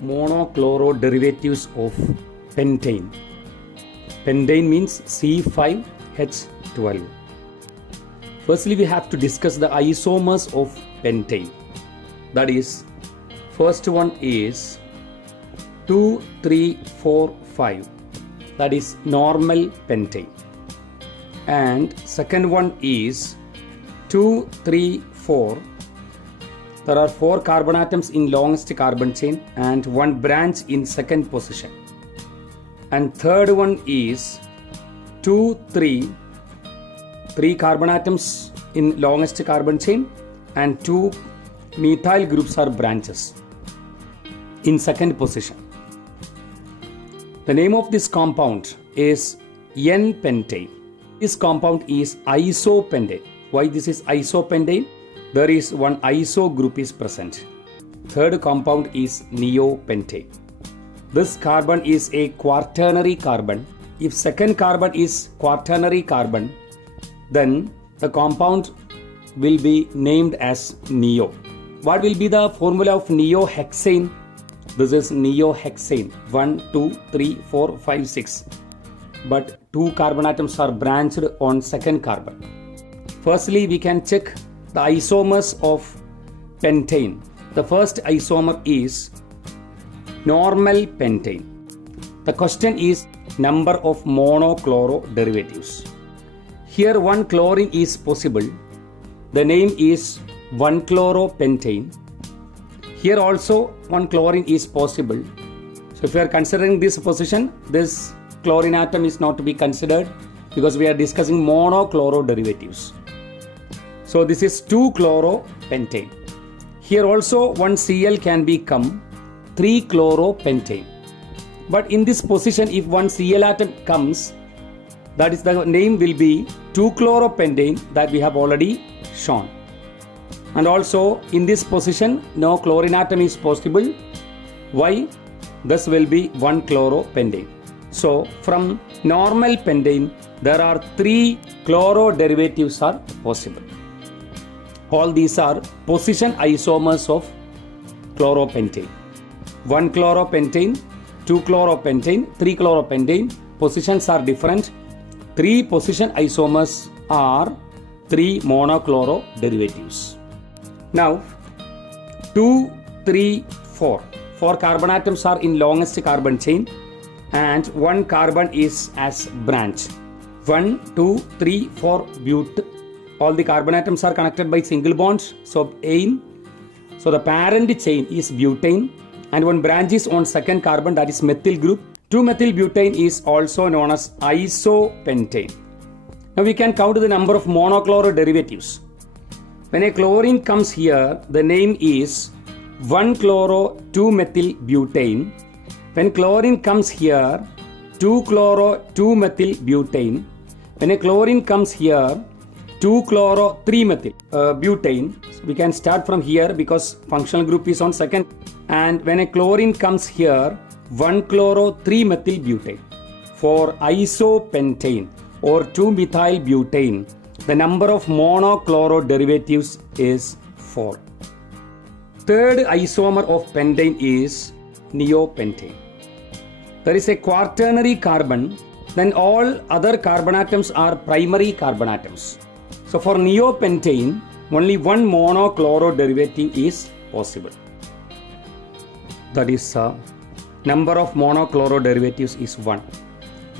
monochloro derivatives of pentane. Pentane means C5H12. Firstly, we have to discuss the isomers of pentane. That is, first one is 2, 3, 4, 5. That is normal pentane. And second one is 2, 3, 4. There are 4 carbon atoms in longest carbon chain and 1 branch in second position. And third one is 2, 3. 3 carbon atoms in longest carbon chain and 2 methyl groups are branches in second position. The name of this compound is N-pentane. This compound is isopentane. Why this is isopentane? There is one iso group is present. Third compound is neopentane. This carbon is a quaternary carbon. If second carbon is quaternary carbon, then the compound will be named as neo. What will be the formula of neohexane? This is neohexane. 1, 2, 3, 4, 5, 6. But 2 carbon atoms are branched on second carbon. Firstly, we can check the isomers of pentane. The first isomer is normal pentane. The question is number of monochloro derivatives. Here 1 chlorine is possible. The name is 1-chloropentane. Here also 1 chlorine is possible. So if we are considering this position, this chlorine atom is not to be considered because we are discussing monochloro derivatives. So this is 2-chloropentane. Here also 1 Cl can become 3-chloropentane. But in this position, if 1 Cl atom comes, that is the name will be 2-chloropentane that we have already shown. And also in this position, no chlorine atom is possible. Why? This will be 1-chloropentane. So from normal pentane, there are 3 chloro derivatives are possible. All these are position isomers of chloropentane. 1-chloropentane, 2-chloropentane, 3-chloropentane. Positions are different. 3 position isomers are 3 monochloro derivatives. Now 2, 3, 4. 4 carbon atoms are in longest carbon chain and 1 carbon is as branch. 1, 2, 3, 4 but. All the carbon atoms are connected by single bonds. So ane. So the parent chain is butane and 1 branch is on second carbon, that is methyl group. 2-methylbutane is also known as isopentane. Now we can count the number of monochloro derivatives. When a chlorine comes here, the name is 1-chloro-2-methylbutane. When chlorine comes here, 2-chloro-2-methylbutane. When a chlorine comes here, 2-chloro-3-methylbutane. We can start from here because functional group is on second. And when a chlorine comes here, 1-chloro-3-methylbutane. For isopentane or 2-methylbutane, the number of monochloro derivatives is 4. Third isomer of pentane is neopentane. There is a quaternary carbon, then all other carbon atoms are primary carbon atoms. So for neopentane, only 1 monochloro derivative is possible. That is number of monochloro derivatives is 1.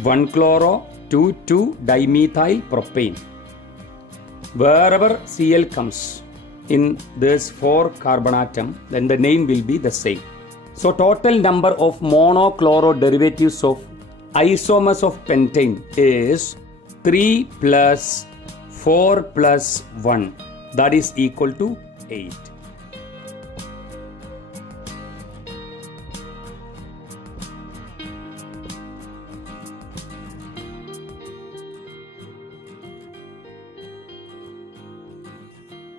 1-chloro, 2,2-dimethyl propane. Wherever Cl comes in this 4 carbon atom, then the name will be the same. So total number of monochloro derivatives of isomers of pentane is 3 plus 4 plus 1. That is equal to 8.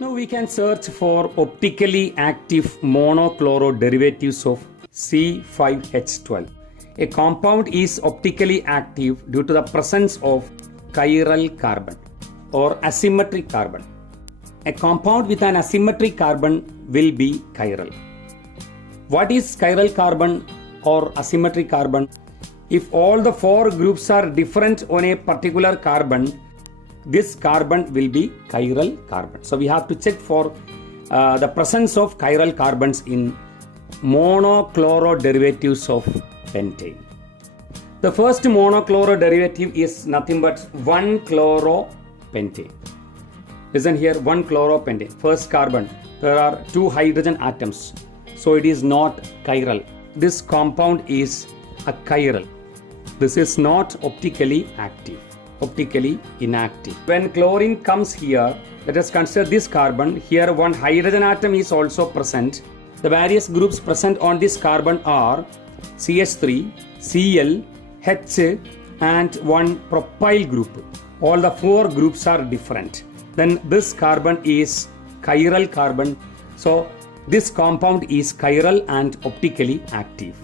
Now we can search for optically active monochloro derivatives of C5H12. A compound is optically active due to the presence of chiral carbon or asymmetric carbon. A compound with an asymmetric carbon will be chiral. What is chiral carbon or asymmetric carbon? If all the 4 groups are different on a particular carbon, this carbon will be chiral carbon. So we have to check for the presence of chiral carbons in monochloro derivatives of pentane. The first monochloro derivative is nothing but 1-chloropentane. Listen here, 1-chloropentane. First carbon, there are 2 hydrogen atoms. So it is not chiral. This compound is a chiral. This is not optically active, optically inactive. When chlorine comes here, let us consider this carbon. Here 1 hydrogen atom is also present. The various groups present on this carbon are CH3, Cl, H and 1 propyl group. All the 4 groups are different. Then this carbon is chiral carbon. So this compound is chiral and optically active.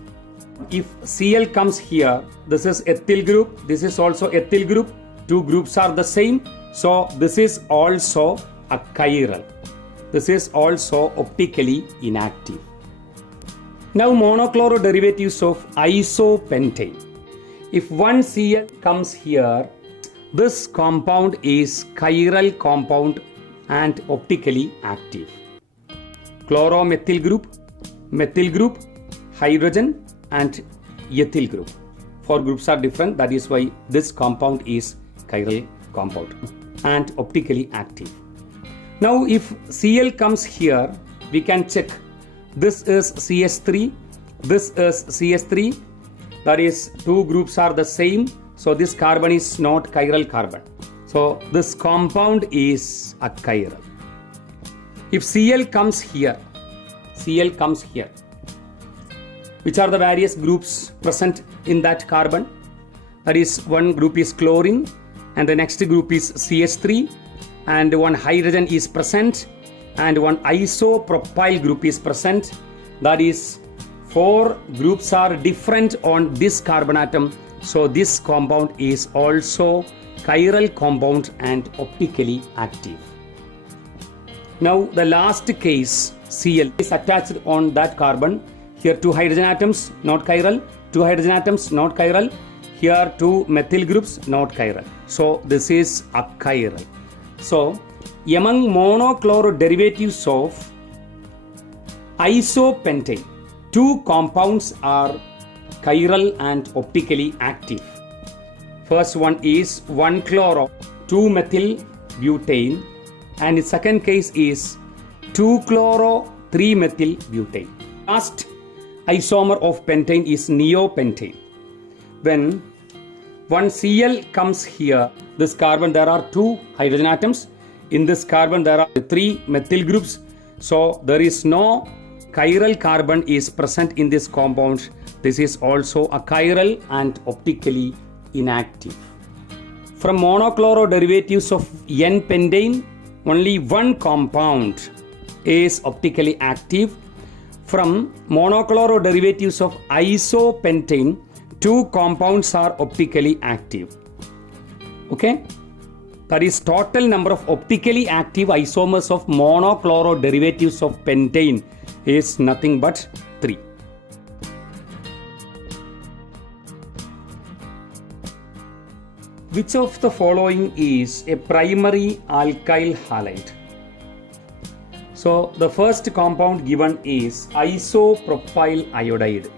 If Cl comes here, this is ethyl group, this is also ethyl group. 2 groups are the same. So this is also a chiral. This is also optically inactive. Now monochloro derivatives of isopentane. If 1 Cl comes here, this compound is chiral compound and optically active. Chloromethyl group, methyl group, hydrogen and ethyl group. 4 groups are different, that is why this compound is chiral compound and optically active. Now if Cl comes here, we can check. This is CH3, this is CH3, that is 2 groups are the same. So this carbon is not chiral carbon. So this compound is a chiral. If Cl comes here, which are the various groups present in that carbon? That is, 1 group is chlorine and the next group is CH3 and 1 hydrogen is present and 1 isopropyl group is present. That is, 4 groups are different on this carbon atom. So this compound is also chiral compound and optically active. Now the last case, Cl is attached on that carbon. Here 2 hydrogen atoms, not chiral. 2 hydrogen atoms, not chiral. Here 2 methyl groups, not chiral. So this is achiral. So among monochloro derivatives of isopentane, 2 compounds are chiral and optically active. First one is 1-chloro 2-methyl-butane and the second case is 2-chloro 3-methyl-butane. Last isomer of pentane is neopentane. When 1 Cl comes here, this carbon there are 2 hydrogen atoms. In this carbon there are 3 methyl groups. So there is no chiral carbon is present in this compound. This is also a chiral and optically inactive. From monochloro derivatives of N-pentane, only 1 compound is optically active. From monochloro derivatives of isopentane, 2 compounds are optically active. Okay? That is, total number of optically active isomers of monochloro derivatives of pentane is nothing but 3. Which of the following is a primary alkyl halide? So the first compound given is isopropyl iodide,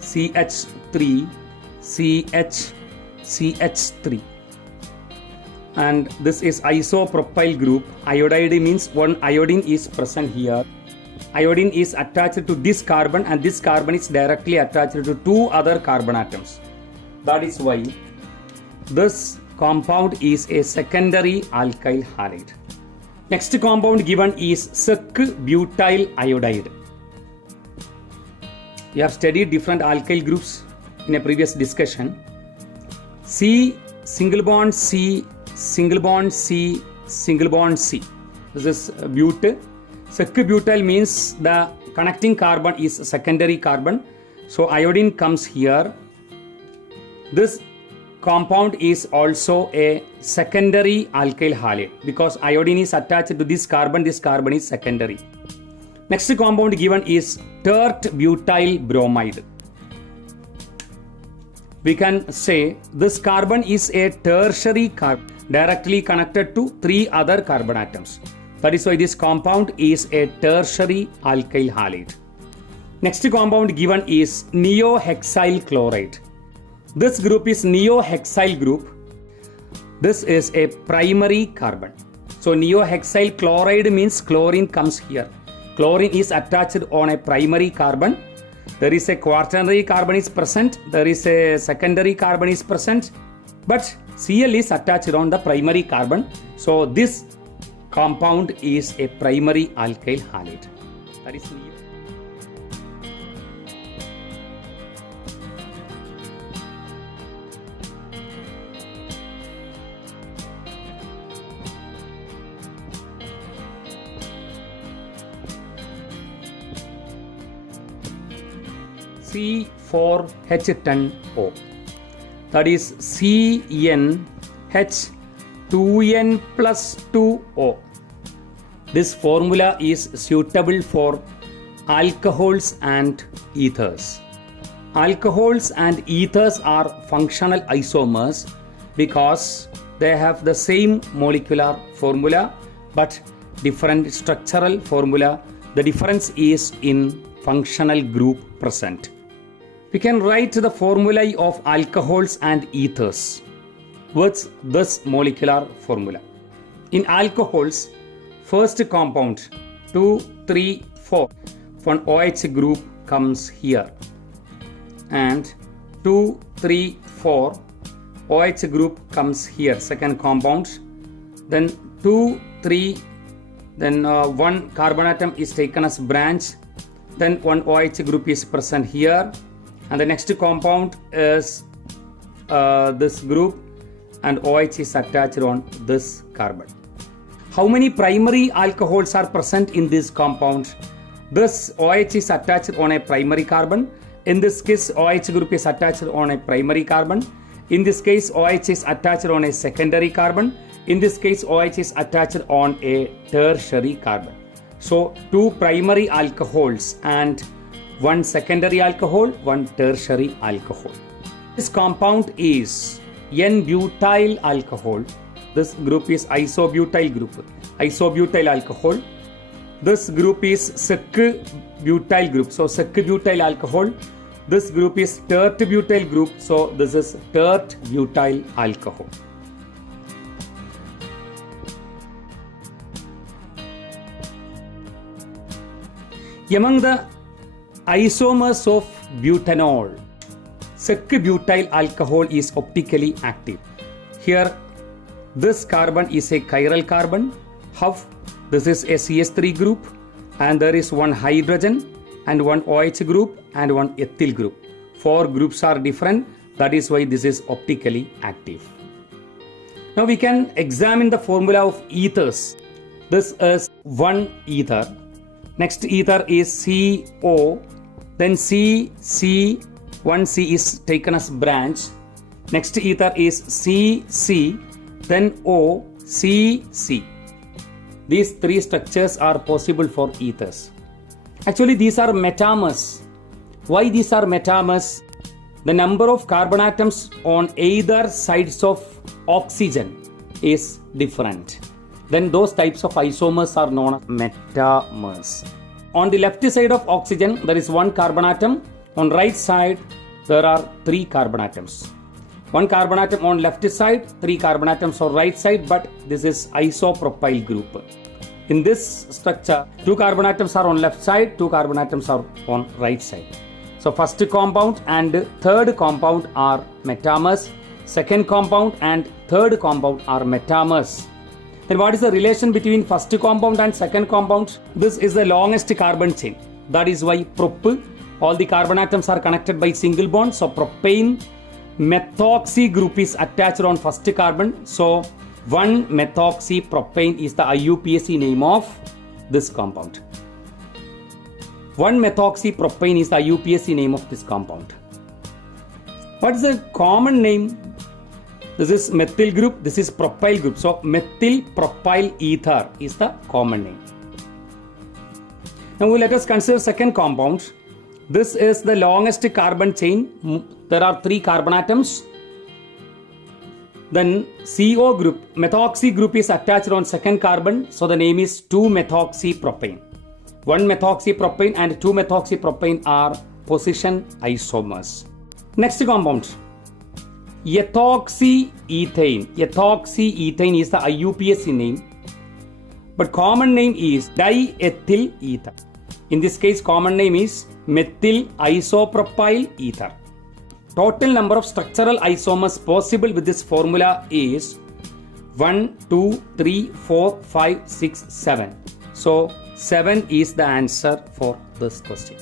CH3 CH3, and this is isopropyl group. Iodide means 1 iodine is present here. Iodine is attached to this carbon and this carbon is directly attached to 2 other carbon atoms. That is why this compound is a secondary alkyl halide. Next compound given is sec-butyl iodide. We have studied different alkyl groups in a previous discussion. C, single bond C, single bond C, single bond C. This is but. Sec-butyl means the connecting carbon is secondary carbon. So iodine comes here. This compound is also a secondary alkyl halide because iodine is attached to this carbon is secondary. Next compound given is tert butyl bromide. We can say this carbon is a tertiary carbon directly connected to 3 other carbon atoms. That is why this compound is a tertiary alkyl halide. Next compound given is neohexyl chloride. This group is neohexyl group. This is a primary carbon. So neohexyl chloride means chlorine comes here. Chlorine is attached on a primary carbon. There is a quaternary carbon is present. There is a secondary carbon is present. But Cl is attached on the primary carbon. So this compound is a primary alkyl halide. That is C4H10O. That is CnH2n plus 2O. This formula is suitable for alcohols and ethers. Alcohols and ethers are functional isomers because they have the same molecular formula but different structural formula. The difference is in functional group present. We can write the formulae of alcohols and ethers with this molecular formula. In alcohols, first compound 2, 3, 4, one OH group comes here, and 2, 3, 4 OH group comes here, second compound. Then 2, 3, then one carbon atom is taken as branch. Then one OH group is present here, and the next compound is this group, and OH is attached on this carbon. How many primary alcohols are present in this compound? This OH is attached on a primary carbon. In this case, OH group is attached on a primary carbon. In this case, OH is attached on a secondary carbon. In this case, OH is attached on a tertiary carbon. So, 2 primary alcohols and 1 secondary alcohol, 1 tertiary alcohol. This compound is N-butyl alcohol. This group is isobutyl group, isobutyl alcohol. This group is sec-butyl group, so sec-butyl alcohol. This group is tert-butyl group, so this is tert-butyl alcohol. Among the isomers of butanol, sec-butyl alcohol is optically active. Here, this carbon is a chiral carbon. This is a CH3 group, and there is 1 hydrogen and 1 OH group and 1 ethyl group. 4 groups are different. That is why this is optically active. Now we can examine the formula of ethers. This is 1 ether. Next ether is CO, then CC, 1C is taken as branch. Next ether is CC, then O, CC. These 3 structures are possible for ethers. Actually, these are metamers. Why these are metamers? The number of carbon atoms on either sides of oxygen is different. Then those types of isomers are known as metamers. On the left side of oxygen, there is 1 carbon atom. On right side, there are 3 carbon atoms. 1 carbon atom on left side, 3 carbon atoms on right side, but this is isopropyl group. In this structure, 2 carbon atoms are on left side, 2 carbon atoms are on right side. So first compound and third compound are metamers. Second compound and third compound are metamers. And what is the relation between first compound and second compound? This is the longest carbon chain. That is why prop, all the carbon atoms are connected by single bond. So propane methoxy group is attached on first carbon. So 1 methoxy propane is the IUPAC name of this compound. 1 methoxy propane is the IUPAC name of this compound. What is the common name? This is methyl group, this is propyl group. So methyl propyl ether is the common name. Now let us consider second compound. This is the longest carbon chain. There are 3 carbon atoms. Then CO group, methoxy group is attached on second carbon. So the name is 2-methoxypropane. 1-methoxypropane and 2-methoxypropane are position isomers. Next compound, ethoxyethane. Ethoxyethane is the IUPAC name, but common name is diethyl ether. In this case, common name is methyl isopropyl ether. Total number of structural isomers possible with this formula is 1, 2, 3, 4, 5, 6, 7. So 7 is the answer for this question.